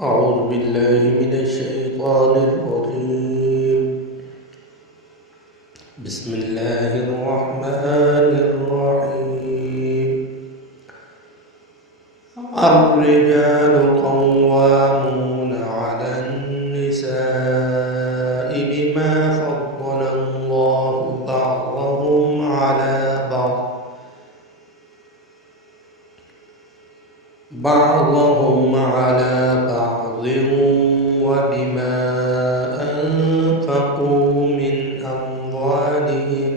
أعوذ بالله من الشيطان الرجيم. بسم الله الرحمن الرحيم. الرجال قوامون على النساء بما فضل الله بعضهم على بعض وبما أنفقوا من أموالهم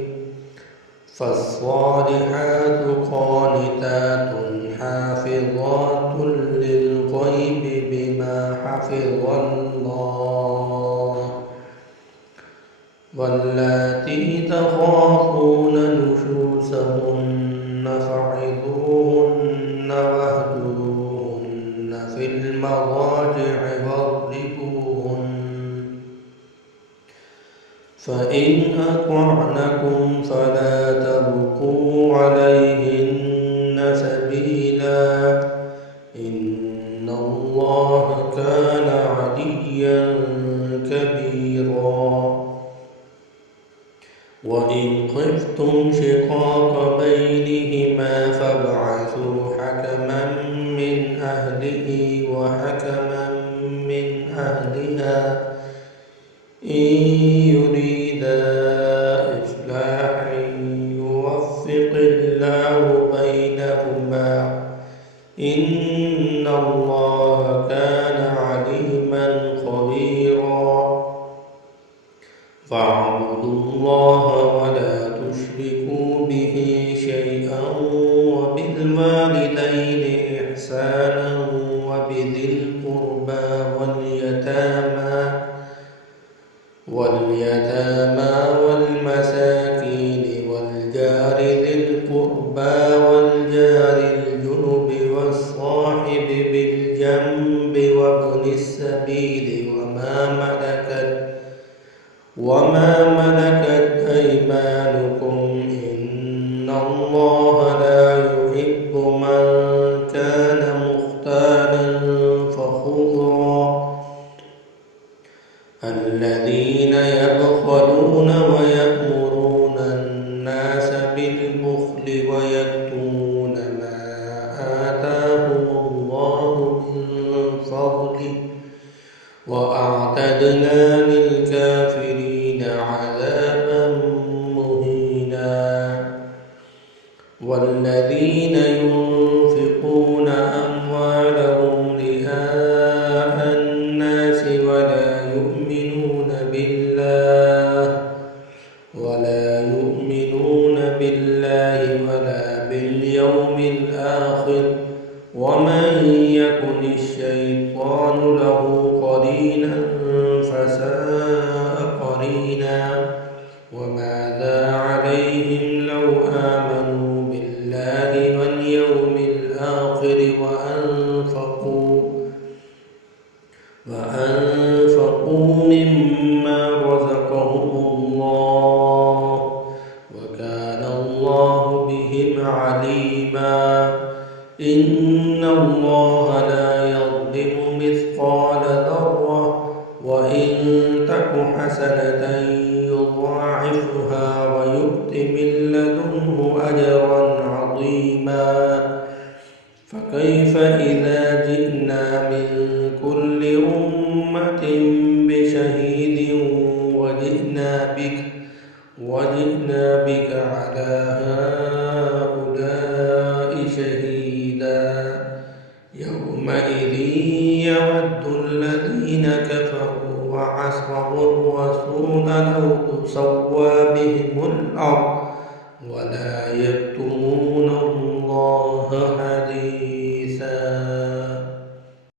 فالصالحات قانتات حافظات للغيب بما حفظ الله واللاتي تخافون نشوزهن فعظوهن واهجروهن في المضاجع واضربوهن فإن أطعنكم فلا تبغوا عليهن سبيلا إن الله كان عليا كبيرا. وإن خفتم شقاق بينهما فابعثوا حكما من أهله وحكما من أهلها إن يريدا إصلاحا يوفق الله بينهما إن الله كان عليما خبيرا. فاعبدوا الله ولا تشركوا به شيئا وبالوالدين إحسانا وبذي القربى واليتامى والمساكين والجار ذي القربى والجار الجنب والصاحب بالجنب وابن السبيل وما ملكت أيمانكم إن الله لا يحب من كان مختالا فخورا. الذين يبخلون ويأمرون الناس بالبخل ويكتمون ما آتاهم الله من فضله وأعتدنا للكافرين عذابا مهينا. والذين ينفقون أموالهم رئاء الناس ولا يؤمنون بالله ولا باليوم الآخر ومن يكن الشيطان له قرينا فساء قرينا. وماذا عليهم لو آمنوا بالله واليوم الآخر وأنفقوا مما رزقهم الله وكان الله بهم عليما. إن الله لا يظلم مثقال ذرة وإن تك حسنة يضاعفها ويؤت من لدنه أجرا عظيما. فكيف إذا جئنا من كل أمة بشهيد وجئنا بك على هؤلاء شهيدا. يومئذ يود الذين كفروا وعصوا الرسول لو تسوى بهم الأرض ولا يكتمون الله